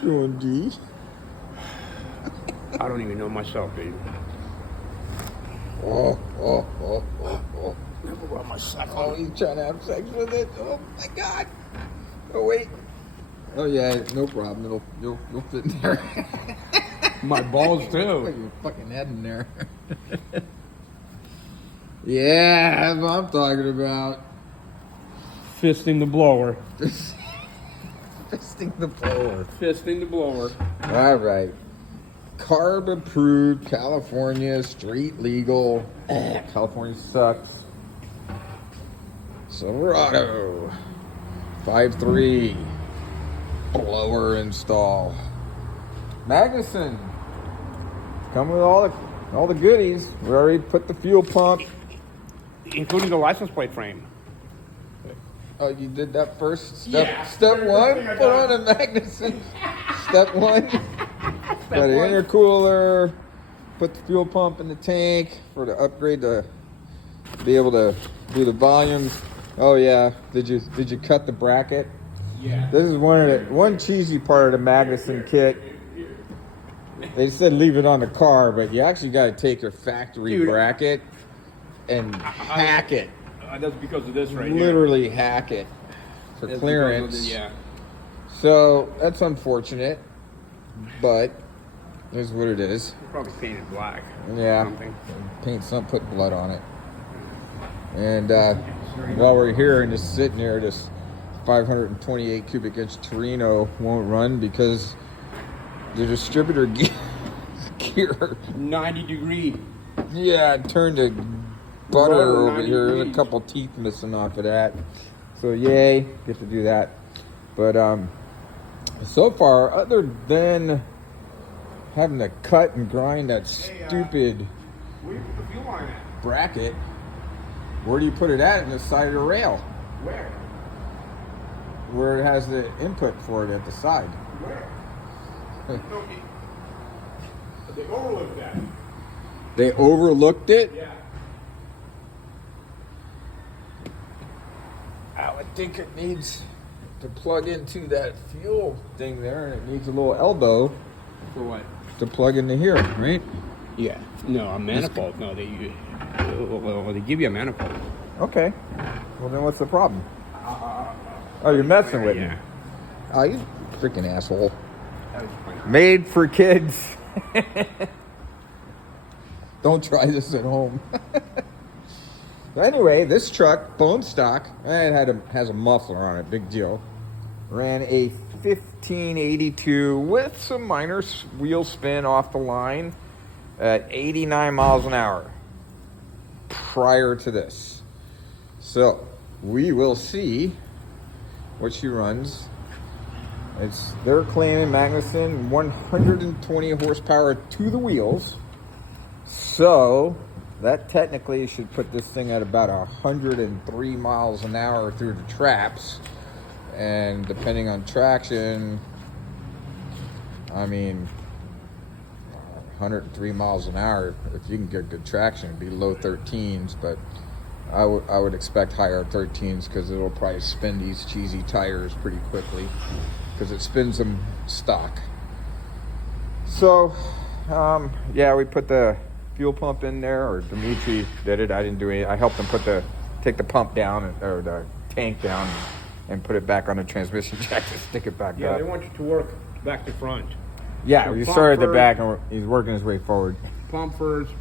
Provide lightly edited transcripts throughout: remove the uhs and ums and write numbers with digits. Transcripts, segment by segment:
doing, D? I don't even know myself, dude. Oh. Never brought my sack Oh, on. he's trying to have sex with it. Oh my God. Oh wait. Oh yeah, no problem. You'll fit in there. My balls Put too. your fucking head in there. Yeah, that's what I'm talking about. Fisting the blower. Fisting the blower. Fisting the blower. All right. Carb approved, California, street legal. California sucks. Silverado. 5.3. Blower install. Magnuson. Come with all the goodies. We already put the fuel pump. Including the license plate frame. Oh, you did that first step. Yeah. Step one, put on a Magnuson. Step one. Got an intercooler. Put the fuel pump in the tank for the upgrade to be able to do the volumes. Oh yeah. Did you cut the bracket? Yeah. This is one cheesy part of the Magnuson kit. They said leave it on the car, but you actually got to take your factory bracket and hack it. That's because of this right here. Literally hack it for That's clearance. yeah. So that's unfortunate, but here's what it is. Probably painted black. Yeah, put blood on it. And while we're here and just sitting here, this 528 cubic inch Torino won't run because the distributor gear 90 degree. Yeah, it turned to butter Rubber over 90 here. There's a degrees. couple teeth missing off of that. So yay, get to do that. But so far, other than having to cut and grind that stupid Where you put the fuel line at? bracket, where do you put it at? In the side of the rail, Where? where it has the input for it at the side. Where? No, they overlooked that. They overlooked it. Yeah. I would think it needs to plug into that fuel thing there, and it needs a little elbow For what? to plug into here, right? Yeah. No, a manifold. No, they give you a manifold. Okay. Well, then what's the problem? Oh, you're messing with me. Yeah. Oh, you freaking asshole. That was funny. Made for kids. Don't try this at home. Anyway, this truck, bone stock, it has a muffler on it, big deal. Ran a 1582 with some minor wheel spin off the line at 89 miles an hour prior to this. So we will see what she runs. They're claiming Magnuson 120 horsepower to the wheels. So that technically should put this thing at about 103 miles an hour through the traps. And depending on traction, I mean, 103 miles an hour, if you can get good traction, it'd be low 13s, but I would expect higher 13s because it'll probably spin these cheesy tires pretty quickly because it spins them stock. So, yeah, we put the fuel pump in there, or Dimitri did it. I didn't do it. I helped him take the pump down, or the tank down, and put it back on the transmission jack to stick it back Yeah, up. they want you to work back to front. Yeah, So we pump started at the first. back, and he's working his way forward. Pump first,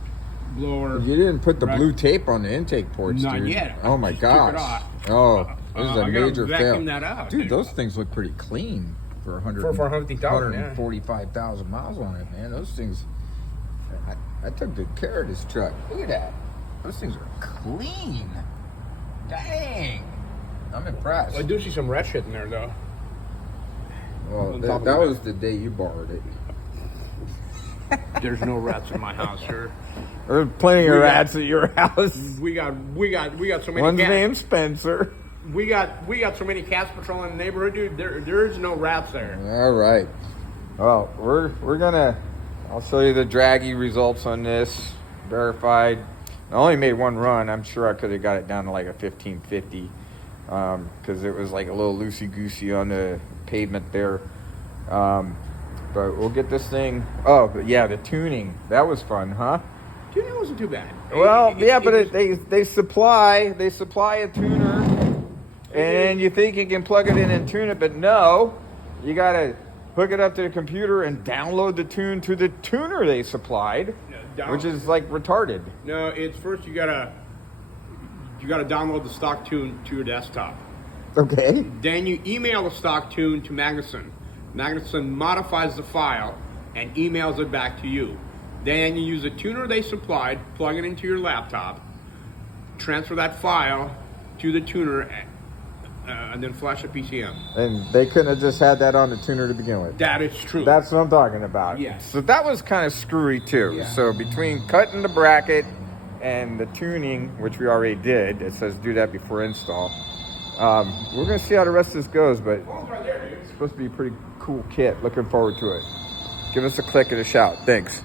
blower. You didn't put the Right. blue tape on the intake ports, Not dude. yet. Oh my Just took it gosh. off. Oh, this is a I gotta major vacuum fail. that out, Dude, dude. those things look pretty clean for 100, For 150,000, yeah. 145,000 miles on it, man. Those things, I took good care of this truck. Look at that. Those things are clean. Dang. I'm impressed. I do see some red shit in there, though. Well, on that, top of that that. was the day you borrowed it. There's no rats in my house, sir. There's plenty of We got- rats at your house. We got so many. One's cats. named Spencer. We got so many cats patrolling the neighborhood, dude. There is no rats there. All right. Well, we're gonna. I'll show you the draggy results on this. Verified. I only made one run. I'm sure I could have got it down to like a 1550 because it was like a little loosey goosey on the pavement there. But we'll get this thing. Oh, but yeah, the tuning. That was fun, huh? Tuning wasn't too bad. Well, they supply a tuner, and you think you can plug it in and tune it, but no, you gotta hook it up to the computer and download the tune to the tuner they supplied, which is like retarded. No, it's first you gotta download the stock tune to your desktop. Okay. Then you email the stock tune to Magnuson. Magnuson modifies the file and emails it back to you. Then you use the tuner they supplied, plug it into your laptop, transfer that file to the tuner, and then flash a PCM. And they couldn't have just had that on the tuner to begin with. That is true. That's what I'm talking about. Yes. So that was kind of screwy too. Yeah. So between cutting the bracket and the tuning, which we already did, it says do that before install. We're going to see how the rest of this goes, but it's supposed to be a pretty cool kit. Looking forward to it. Give us a click and a shout. Thanks.